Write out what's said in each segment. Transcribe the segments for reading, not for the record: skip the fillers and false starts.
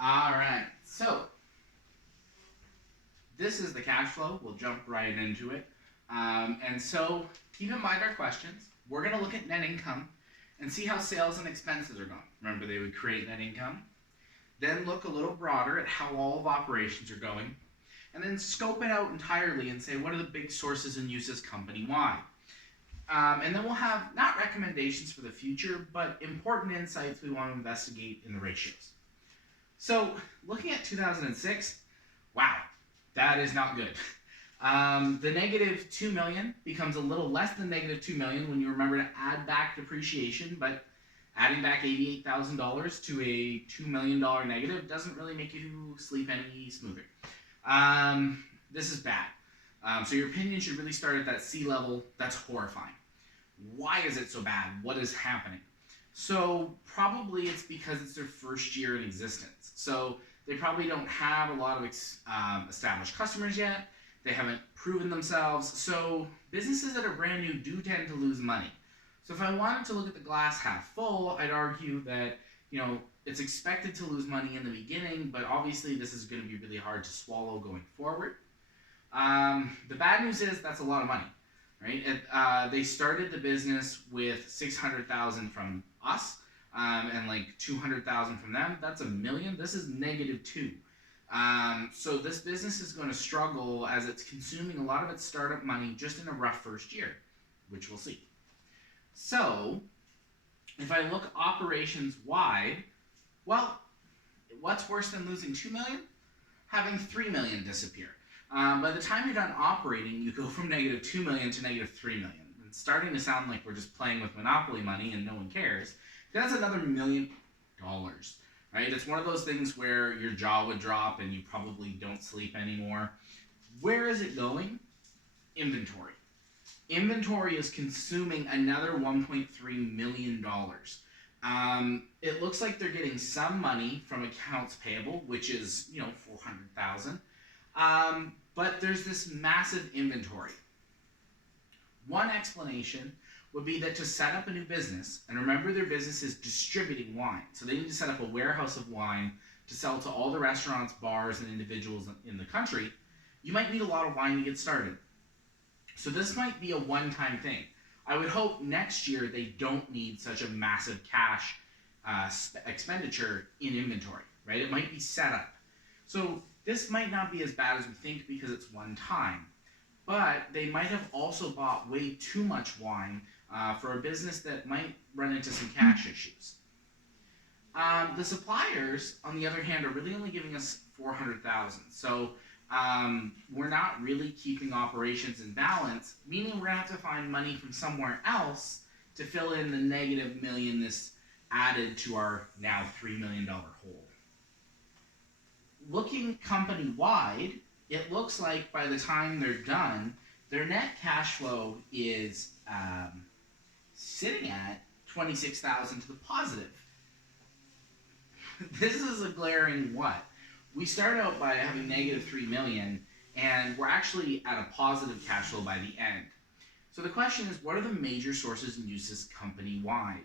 All right, so this is the cash flow. We'll jump right into it. And so keep in mind our questions. We're going to look at net income and see how sales and expenses are going. Remember, they would create net income. Then look a little broader at how all of operations are going. And then scope it out entirely and say, what are the big sources and uses company-wide? And then we'll have not recommendations for the future, but important insights we want to investigate in the ratios. So looking at 2006, wow, that is not good. The negative 2 million becomes a little less than negative 2 million when you remember to add back depreciation, but adding back $88,000 to a $2 million negative doesn't really make you sleep any smoother. This is bad. So your opinion should really start at that C level. That's horrifying. Why is it so bad? What is happening? So probably it's because it's their first year in existence. So they probably don't have a lot of established customers yet. They haven't proven themselves. So businesses that are brand new do tend to lose money. So if I wanted to look at the glass half full, I'd argue that, it's expected to lose money in the beginning, but obviously this is going to be really hard to swallow going forward. The bad news is that's a lot of money, right? They started the business with $600,000 from us, and like $200,000 from them. That's $1 million. This is negative 2. So this business is going to struggle as it's consuming a lot of its startup money just in a rough first year, which we'll see. So if I look operations wide, well, what's worse than losing 2 million? Having 3 million disappear. By the time you're done operating, you go from negative 2 million to negative 3 million. It's starting to sound like we're just playing with Monopoly money and no one cares. That's another $1 million, right? It's one of those things where your jaw would drop and you probably don't sleep anymore. Where is it going? Inventory. Inventory is consuming another $1.3 million. It looks like they're getting some money from accounts payable, which is, $400,000. But there's this massive inventory. One explanation would be that to set up a new business, and remember their business is distributing wine, so they need to set up a warehouse of wine to sell to all the restaurants, bars, and individuals in the country, you might need a lot of wine to get started. So this might be a one-time thing. I would hope next year they don't need such a massive cash expenditure in inventory, right? It might be set up. So this might not be as bad as we think because it's one time, but they might have also bought way too much wine for a business that might run into some cash issues. The suppliers, on the other hand, are really only giving us $400,000. So we're not really keeping operations in balance, meaning we're going to have to find money from somewhere else to fill in the negative $1 million this added to our now $3 million hole. Looking company-wide, it looks like by the time they're done, their net cash flow is sitting at $26,000 to the positive. This is a glaring what? We start out by having negative 3 million, and we're actually at a positive cash flow by the end. So the question is, what are the major sources and uses company-wide?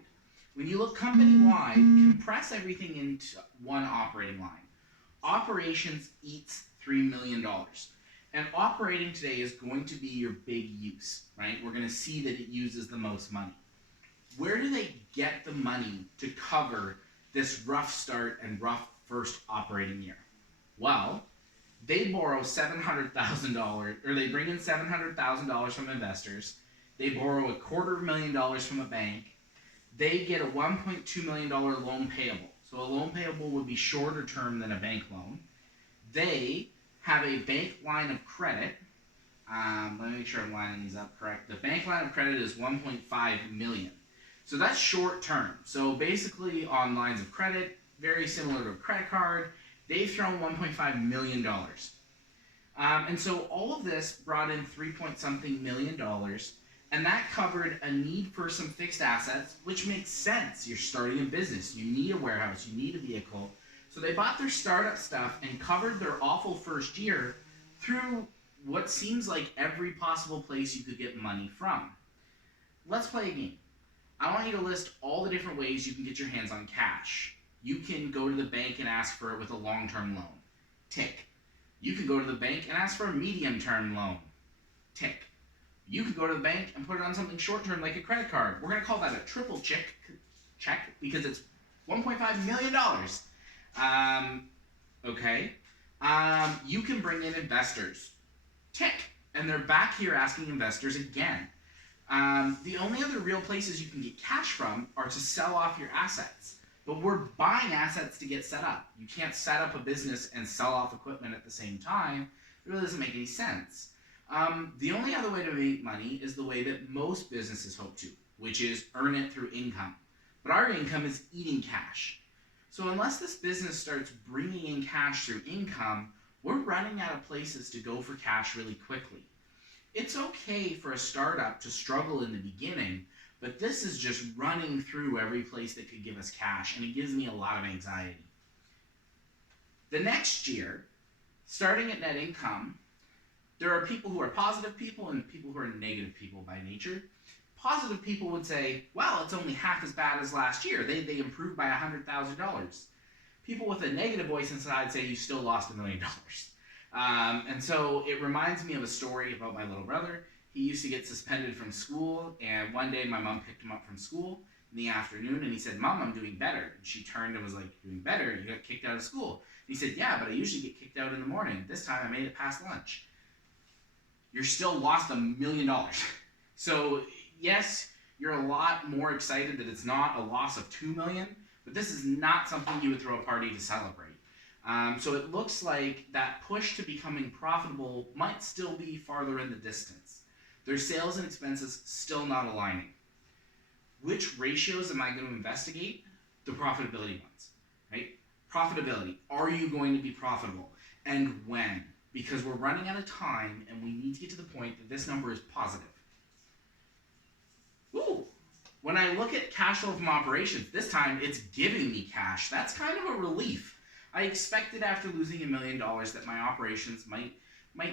When you look company-wide, compress everything into one operating line. Operations eats $3 million. And operating today is going to be your big use, right? We're going to see that it uses the most money. Where do they get the money to cover this rough start and rough first operating year? Well, they borrow $700,000, or they bring in $700,000 from investors. They borrow $250,000 from a bank. They get a $1.2 million loan payable. So a loan payable would be shorter term than a bank loan. They have a bank line of credit. Let me make sure I'm lining these up correct. The bank line of credit is $1.5 million. So that's short term. So basically on lines of credit, very similar to a credit card, they've thrown $1.5 million. And so all of this brought in $3-point-something million, and that covered a need for some fixed assets, which makes sense. You're starting a business. You need a warehouse. You need a vehicle. So they bought their startup stuff and covered their awful first year through what seems like every possible place you could get money from. Let's play a game. I want you to list all the different ways you can get your hands on cash. You can go to the bank and ask for it with a long-term loan. Tick. You can go to the bank and ask for a medium-term loan. Tick. You can go to the bank and put it on something short-term like a credit card. We're going to call that a triple check because it's $1.5 million. Okay. You can bring in investors. Tick. And they're back here asking investors again. The only other real places you can get cash from are to sell off your assets. But we're buying assets to get set up. You can't set up a business and sell off equipment at the same time. It really doesn't make any sense. The only other way to make money is the way that most businesses hope to, which is earn it through income. But our income is eating cash. So unless this business starts bringing in cash through income, we're running out of places to go for cash really quickly. It's okay for a startup to struggle in the beginning, but this is just running through every place that could give us cash, and it gives me a lot of anxiety. The next year, starting at net income, there are people who are positive people and people who are negative people by nature. Positive people would say, well, it's only half as bad as last year. They improved by $100,000. People with a negative voice inside say you still lost $1 million. And so it reminds me of a story about my little brother. He used to get suspended from school, and one day my mom picked him up from school in the afternoon, and he said, Mom, I'm doing better. And she turned and was like, doing better? You got kicked out of school. And he said, yeah, but I usually get kicked out in the morning. This time I made it past lunch. You're still lost $1 million. So yes, you're a lot more excited that it's not a loss of $2 million, but this is not something you would throw a party to celebrate. So it looks like that push to becoming profitable might still be farther in the distance. Their sales and expenses still not aligning. Which ratios am I going to investigate? The profitability ones, right? Profitability. Are you going to be profitable? And when? Because we're running out of time and we need to get to the point that this number is positive. Ooh. When I look at cash flow from operations, this time it's giving me cash. That's kind of a relief. I expected after losing $1 million that my operations might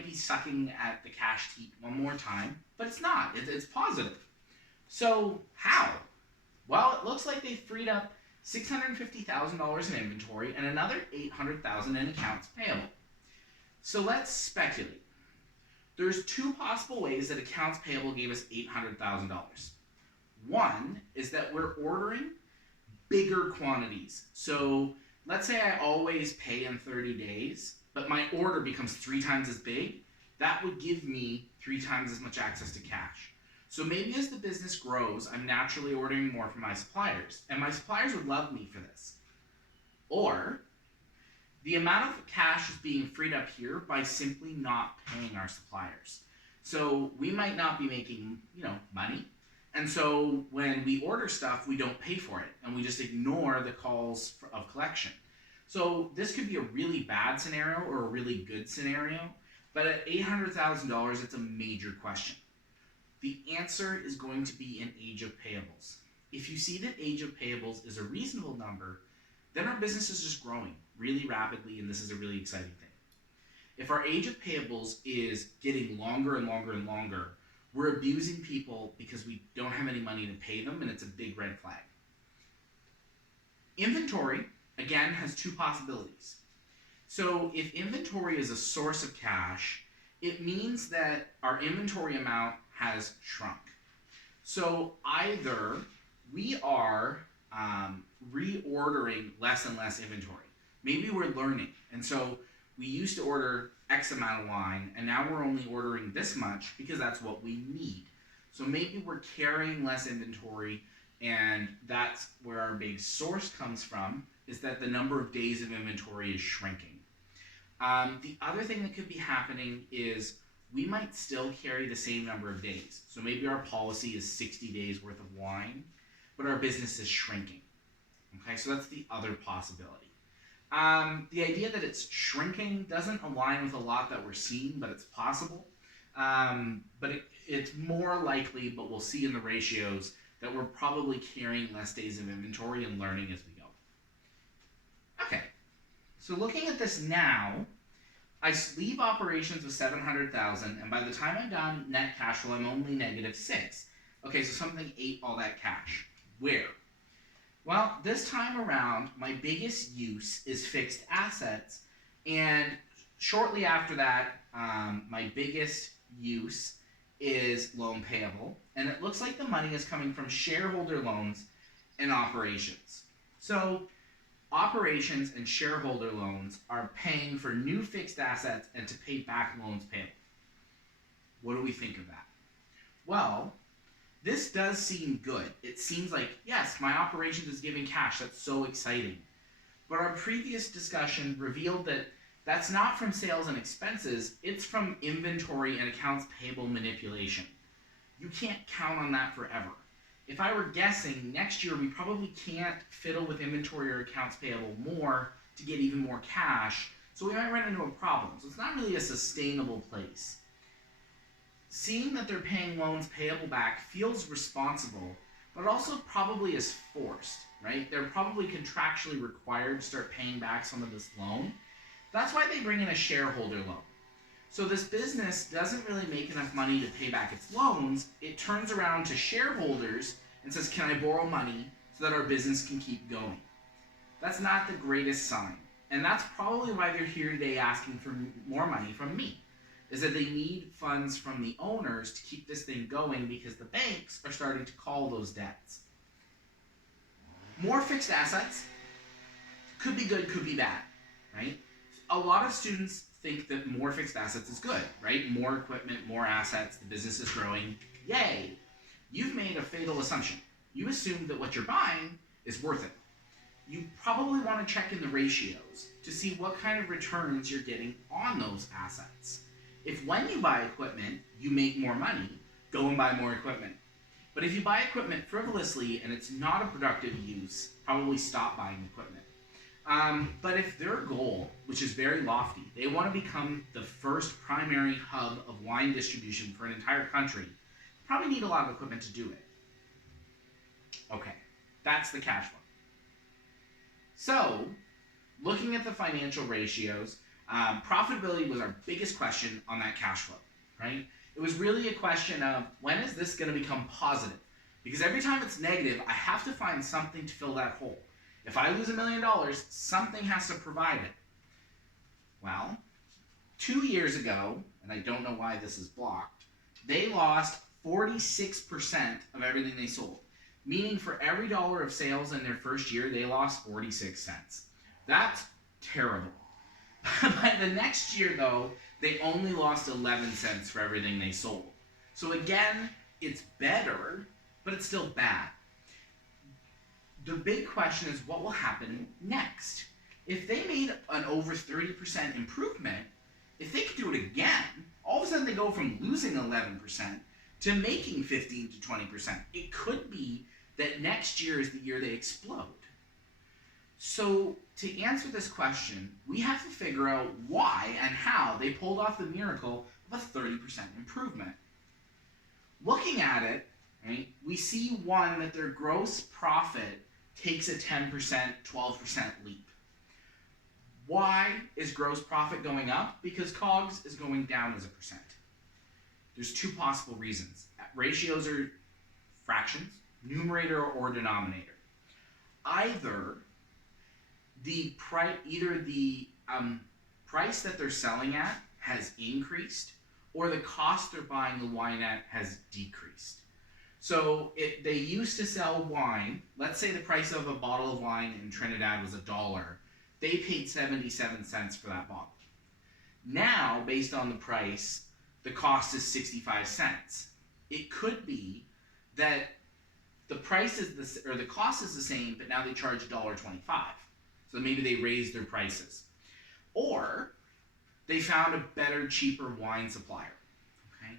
be sucking at the cash teat one more time, but it's not. It's positive. So how? Well, it looks like they freed up $650,000 in inventory and another $800,000 in accounts payable. So let's speculate. There's two possible ways that accounts payable gave us $800,000. One is that we're ordering bigger quantities. So let's say I always pay in 30 days, but my order becomes 3 times as big. That would give me 3 times as much access to cash. So maybe as the business grows, I'm naturally ordering more from my suppliers, and my suppliers would love me for this. Or the amount of cash is being freed up here by simply not paying our suppliers. So we might not be making, money. And so when we order stuff, we don't pay for it, and we just ignore the calls of collection. So this could be a really bad scenario or a really good scenario, but at $800,000, it's a major question. The answer is going to be an age of payables. If you see that age of payables is a reasonable number, then our business is just growing really rapidly, and this is a really exciting thing. If our age of payables is getting longer and longer and longer, we're abusing people because we don't have any money to pay them, and it's a big red flag. Inventory, again, has two possibilities. So if inventory is a source of cash, it means that our inventory amount has shrunk. So either we are reordering less and less inventory. Maybe we're learning, and so we used to order X amount of wine, and now we're only ordering this much because that's what we need. So maybe we're carrying less inventory, and that's where our big source comes from, is that the number of days of inventory is shrinking. The other thing that could be happening is we might still carry the same number of days. So maybe our policy is 60 days worth of wine, but our business is shrinking. Okay, so that's the other possibility. The idea that it's shrinking doesn't align with a lot that we're seeing, but it's possible. But it's more likely, but we'll see in the ratios, that we're probably carrying less days of inventory and learning as we go. Okay, so looking at this now, I leave operations with $700,000, and by the time I'm done net cash flow, I'm only -6. Okay, so something ate all that cash. Where? Well, this time around, my biggest use is fixed assets, and shortly after that, my biggest use is loan payable, and it looks like the money is coming from shareholder loans and operations. So, operations and shareholder loans are paying for new fixed assets and to pay back loans payable. What do we think of that? Well, this does seem good. It seems like, yes, my operations is giving cash. That's so exciting. But our previous discussion revealed that that's not from sales and expenses, it's from inventory and accounts payable manipulation. You can't count on that forever. If I were guessing, next year we probably can't fiddle with inventory or accounts payable more to get even more cash, so we might run into a problem. So it's not really a sustainable place. Seeing that they're paying loans payable back feels responsible, but also probably is forced, right? They're probably contractually required to start paying back some of this loan. That's why they bring in a shareholder loan. So this business doesn't really make enough money to pay back its loans. It turns around to shareholders and says, can I borrow money so that our business can keep going? That's not the greatest sign. And that's probably why they're here today asking for more money from me, is that they need funds from the owners to keep this thing going because the banks are starting to call those debts. More fixed assets could be good, could be bad, right? A lot of students think that more fixed assets is good, right? More equipment, more assets, the business is growing, yay. You've made a fatal assumption. You assume that what you're buying is worth it. You probably want to check in the ratios to see what kind of returns you're getting on those assets. If when you buy equipment, you make more money, go and buy more equipment. But if you buy equipment frivolously and it's not a productive use, probably stop buying equipment. But if their goal, which is very lofty, they want to become the first primary hub of wine distribution for an entire country, they probably need a lot of equipment to do it. Okay, that's the cash flow. So, looking at the financial ratios, profitability was our biggest question on that cash flow, right? It was really a question of, when is this going to become positive? Because every time it's negative, I have to find something to fill that hole. If I lose $1 million, something has to provide it. Well, 2 years ago, and I don't know why this is blocked, they lost 46% of everything they sold. Meaning for every dollar of sales in their first year, they lost 46 cents. That's terrible. By the next year, though, they only lost 11 cents for everything they sold. So again, it's better, but it's still bad. The big question is, what will happen next? If they made an over 30% improvement, if they could do it again, all of a sudden they go from losing 11% to making 15 to 20%. It could be that next year is the year they explode. So to answer this question, we have to figure out why and how they pulled off the miracle of a 30% improvement. Looking at it, right, we see one, that their gross profit takes a 10%, 12% leap. Why is gross profit going up? Because COGS is going down as a percent. There's two possible reasons. Ratios are fractions, numerator or denominator. Either the price that they're selling at has increased, or the cost they're buying the wine at has decreased. So they used to sell wine. Let's say the price of a bottle of wine in Trinidad was $1. They paid 77 cents for that bottle. Now, based on the price, the cost is 65 cents. It could be that the price is the cost is the same, but now they charge $1.25. So maybe they raised their prices. Or they found a better, cheaper wine supplier. Okay?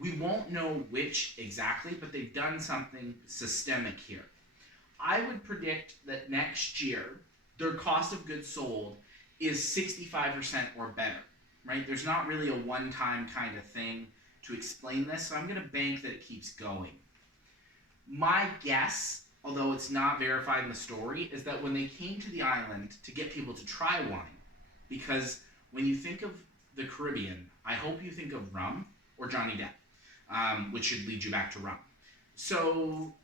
We won't know which exactly, but they've done something systemic here. I would predict that next year, their cost of goods sold is 65% or better. Right? There's not really a one-time kind of thing to explain this, so I'm going to bank that it keeps going. My guess, although it's not verified in the story, is that when they came to the island to get people to try wine, because when you think of the Caribbean, I hope you think of rum or Johnny Depp, which should lead you back to rum. So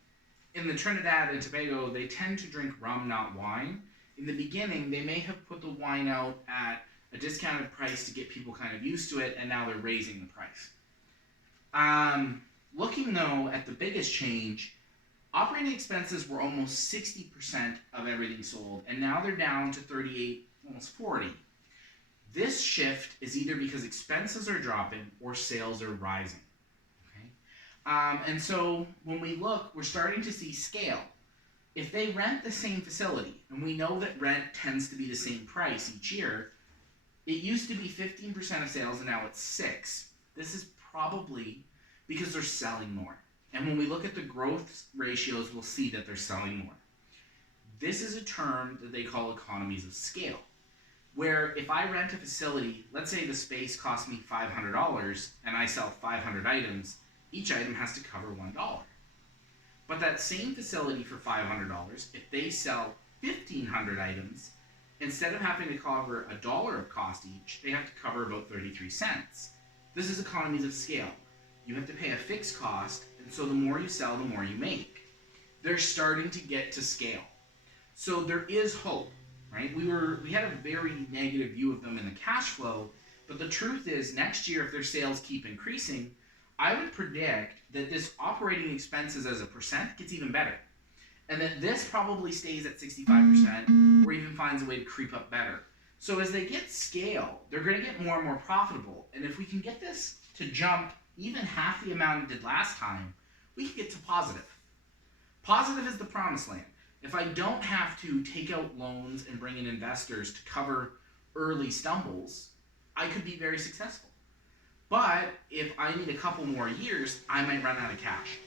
In the Trinidad and Tobago, they tend to drink rum, not wine. In the beginning, they may have put the wine out at a discounted price to get people kind of used to it, and now they're raising the price. Looking though at the biggest change, operating expenses were almost 60% of everything sold, and now they're down to 38, almost 40. This shift is either because expenses are dropping or sales are rising. Okay? And so when we look, we're starting to see scale. If they rent the same facility, and we know that rent tends to be the same price each year, it used to be 15% of sales and now it's 6%. This is probably because they're selling more. And when we look at the growth ratios, we'll see that they're selling more. This is a term that they call economies of scale, where if I rent a facility, let's say the space costs me $500 and I sell 500 items, each item has to cover $1. But that same facility for $500, if they sell 1,500 items, instead of having to cover $1 of cost each, they have to cover about 33 cents. This is economies of scale. You have to pay a fixed cost, and so the more you sell, the more you make. They're starting to get to scale. So there is hope, right? We had a very negative view of them in the cash flow, but the truth is next year, if their sales keep increasing, I would predict that this operating expenses as a percent gets even better. And that this probably stays at 65% or even finds a way to creep up better. So as they get scale, they're going to get more and more profitable. And if we can get this to jump even half the amount it did last time, we can get to positive. Positive is the promised land. If I don't have to take out loans and bring in investors to cover early stumbles, I could be very successful. But if I need a couple more years, I might run out of cash.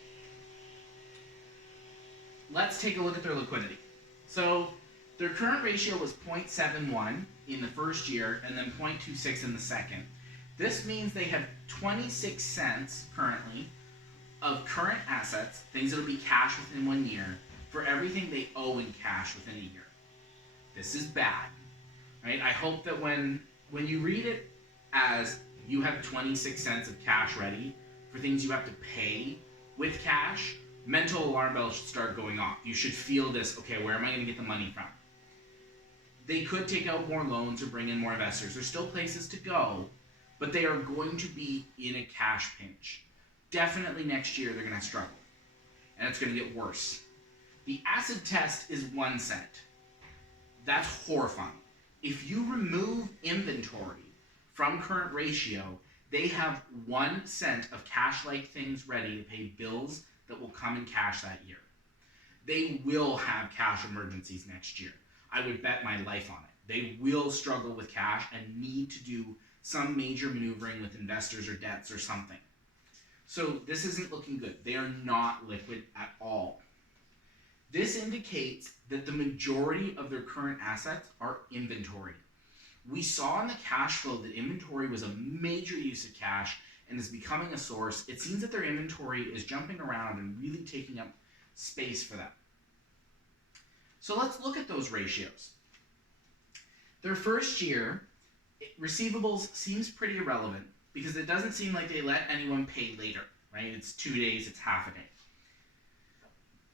Let's take a look at their liquidity. So their current ratio was 0.71 in the first year and then 0.26 in the second. This means they have 26 cents currently of current assets, things that will be cash within 1 year, for everything they owe in cash within a year. This is bad, right? I hope that when you read it as you have 26 cents of cash ready for things you have to pay with cash, mental alarm bells should start going off. You should feel this, okay, where am I going to get the money from? They could take out more loans or bring in more investors. There's still places to go, but they are going to be in a cash pinch. Definitely next year they're going to struggle, and it's going to get worse. The acid test is 1 cent. That's horrifying. If you remove inventory from current ratio, they have 1 cent of cash-like things ready to pay bills that will come in cash that year. They will have cash emergencies next year. I would bet my life on it. They will struggle with cash and need to do some major maneuvering with investors or debts or something. So this isn't looking good. They are not liquid at all. This indicates that the majority of their current assets are inventory. We saw in the cash flow that inventory was a major use of cash and is becoming a source. It seems that their inventory is jumping around and really taking up space for them. So let's look at those ratios. Their first year, receivables seems pretty irrelevant because it doesn't seem like they let anyone pay later, right? It's 2 days, it's half a day.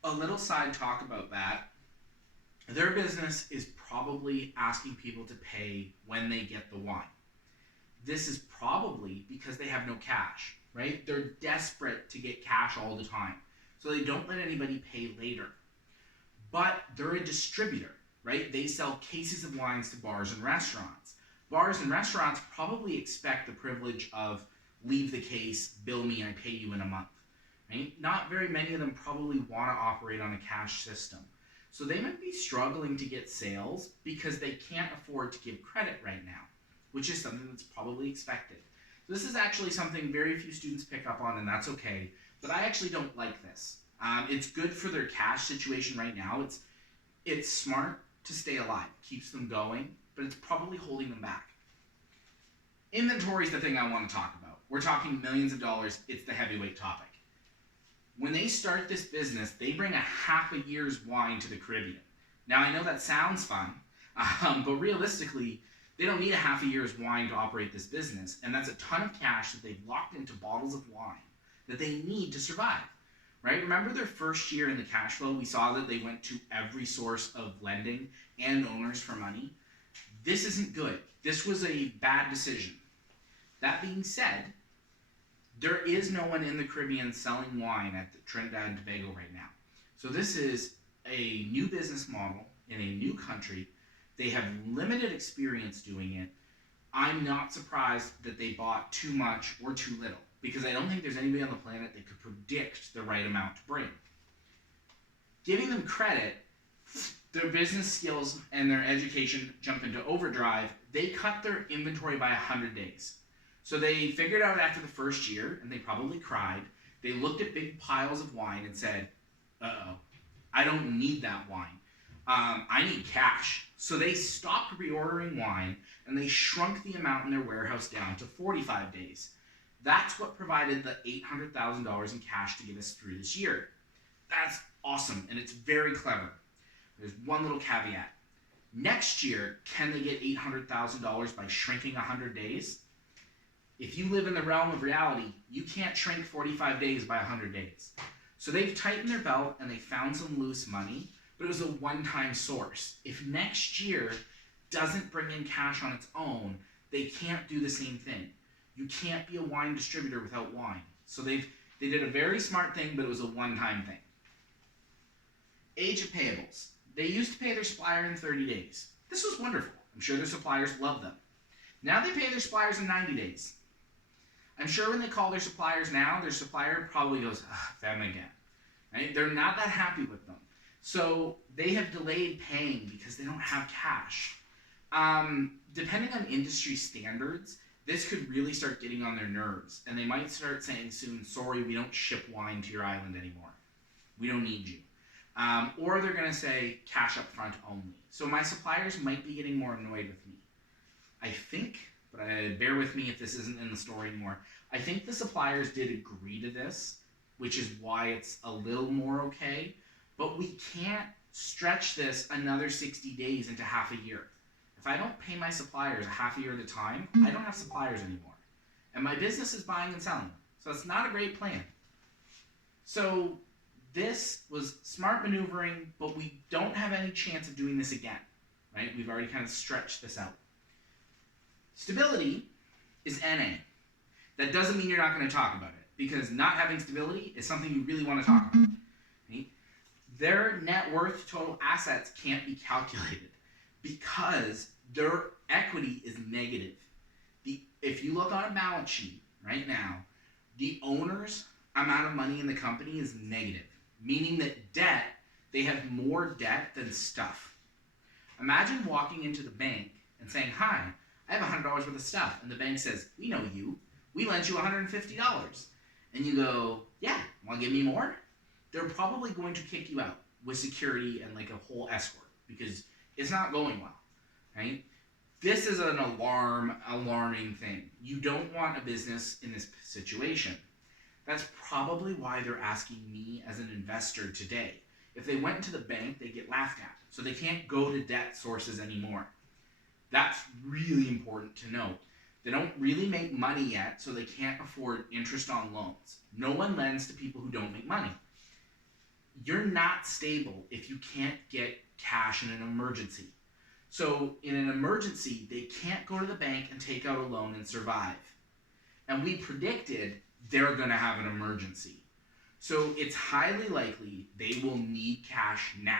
A little side talk about that. Their business is probably asking people to pay when they get the wine. This is probably because they have no cash, right? They're desperate to get cash all the time, so they don't let anybody pay later. But they're a distributor, right? They sell cases of wines to bars and restaurants. Bars and restaurants probably expect the privilege of leave the case, bill me, I pay you in a month, right? Not very many of them probably want to operate on a cash system. So they might be struggling to get sales because they can't afford to give credit right now, which is something that's probably expected. So this is actually something very few students pick up on, and that's okay, but I actually don't like this. It's good for their cash situation right now. It's smart to stay alive. It keeps them going, but it's probably holding them back. Inventory is the thing I want to talk about. We're talking millions of dollars. It's the heavyweight topic. When they start this business, they bring a half a year's wine to the Caribbean. Now, I know that sounds fun, but realistically, they don't need a half a year's wine to operate this business, and that's a ton of cash that they've locked into bottles of wine that they need to survive. right? Remember their first year in the cash flow, we saw that they went to every source of lending and owners for money. This isn't good. This was a bad decision. That being said, there is no one in the Caribbean selling wine at Trinidad and Tobago right now. So this is a new business model in a new country. They have limited experience doing it. I'm not surprised that they bought too much or too little, because I don't think there's anybody on the planet that could predict the right amount to bring. Giving them credit, their business skills and their education jump into overdrive. They cut their inventory by 100 days. So they figured out after the first year, and they probably cried, they looked at big piles of wine and said, uh-oh, I don't need that wine. I need cash. So they stopped reordering wine, and they shrunk the amount in their warehouse down to 45 days. That's what provided the $800,000 in cash to get us through this year. That's awesome, and it's very clever. There's one little caveat. Next year, can they get $800,000 by shrinking 100 days? If you live in the realm of reality, you can't shrink 45 days by 100 days. So they've tightened their belt and they found some loose money, but it was a one-time source. If next year doesn't bring in cash on its own, they can't do the same thing. You can't be a wine distributor without wine. So they did a very smart thing, but it was a one-time thing. Age of payables. They used to pay their supplier in 30 days. This was wonderful. I'm sure their suppliers loved them. Now they pay their suppliers in 90 days. I'm sure when they call their suppliers now, their supplier probably goes, them again. Right? They're not that happy with them. So they have delayed paying because they don't have cash. Depending on industry standards, this could really start getting on their nerves. And they might start saying soon, sorry, we don't ship wine to your island anymore. We don't need you. Or they're going to say cash up front only. So my suppliers might be getting more annoyed with me. I think, but bear with me if this isn't in the story anymore, I think the suppliers did agree to this, which is why it's a little more okay, but we can't stretch this another 60 days into half a year. If I don't pay my suppliers a half a year at a time, I don't have suppliers anymore. And my business is buying and selling. So it's not a great plan. So this was smart maneuvering, but we don't have any chance of doing this again, right? We've already kind of stretched this out. Stability is NA. That doesn't mean you're not going to talk about it, because not having stability is something you really want to talk about. Right? Their net worth to total assets can't be calculated because their equity is negative. If you look on a balance sheet right now, the owner's amount of money in the company is negative, meaning that debt, they have more debt than stuff. Imagine walking into the bank and saying, hi, I have $100 worth of stuff. And the bank says, we know you. We lent you $150. And you go, yeah, want to give me more? They're probably going to kick you out with security and like a whole escort because it's not going well, right? This is an alarming thing. You don't want a business in this situation. That's probably why they're asking me as an investor today. If they went to the bank, they get laughed at. So they can't go to debt sources anymore. That's really important to know. They don't really make money yet, so they can't afford interest on loans. No one lends to people who don't make money. You're not stable if you can't get cash in an emergency. So in an emergency, they can't go to the bank and take out a loan and survive. And we predicted they're going to have an emergency. So it's highly likely they will need cash now.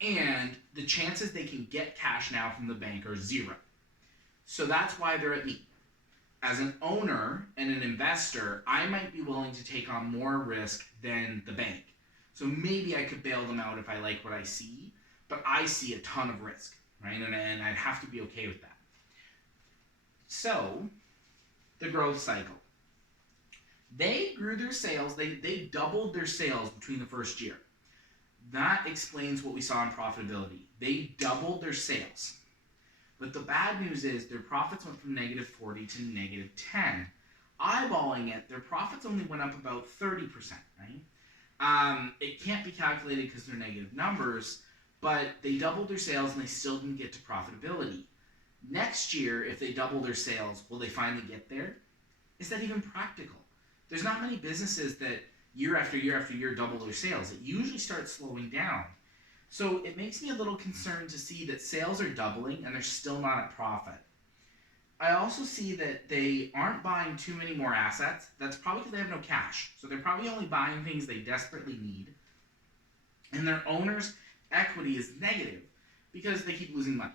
And the chances they can get cash now from the bank are zero. So that's why they're at me. As an owner and an investor, I might be willing to take on more risk than the bank. So maybe I could bail them out if I like what I see, but I see a ton of risk, right? And I'd have to be okay with that. So, the growth cycle. They grew their sales, they doubled their sales between the first year. That explains what we saw in profitability. They doubled their sales. But the bad news is their profits went from negative 40 to negative 10. Eyeballing it, their profits only went up about 30%, right? It can't be calculated because they're negative numbers, but they doubled their sales and they still didn't get to profitability. Next year, if they double their sales, will they finally get there? Is that even practical? There's not many businesses that year after year after year double their sales. It usually starts slowing down. So it makes me a little concerned to see that sales are doubling and they're still not at profit. I also see that they aren't buying too many more assets. That's probably because they have no cash. So they're probably only buying things they desperately need. And their owner's equity is negative because they keep losing money.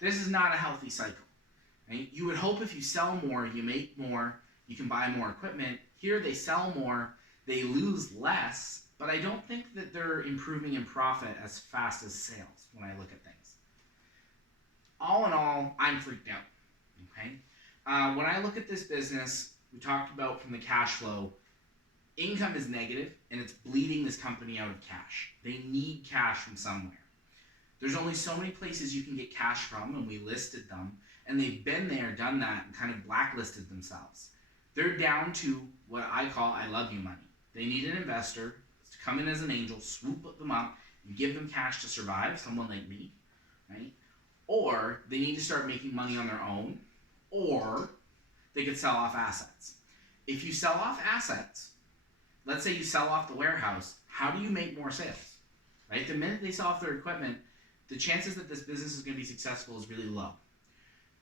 This is not a healthy cycle. Right? You would hope if you sell more, you make more, you can buy more equipment. Here they sell more, they lose less, but I don't think that they're improving in profit as fast as sales when I look at things. All in all, I'm freaked out. Okay. When I look at this business, we talked about from the cash flow, income is negative and it's bleeding this company out of cash. They need cash from somewhere. There's only so many places you can get cash from, and we listed them, and they've been there, done that, and kind of blacklisted themselves. They're down to what I call I love you money. They need an investor to come in as an angel, swoop them up, and give them cash to survive, someone like me, right? Or they need to start making money on their own, or they could sell off assets. If you sell off assets, let's say you sell off the warehouse, how do you make more sales? Right? The minute they sell off their equipment, the chances that this business is going to be successful is really low.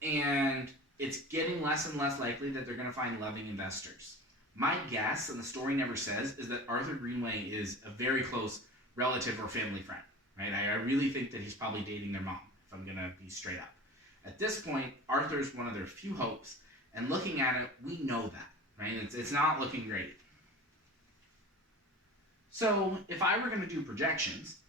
And it's getting less and less likely that they're going to find loving investors. My guess, and the story never says, is that Arthur Greenway is a very close relative or family friend. Right? I really think that he's probably dating their mom, if I'm going to be straight up. At this point, Arthur's one of their few hopes, and looking at it, we know that. Right? It's not looking great. So if I were going to do projections,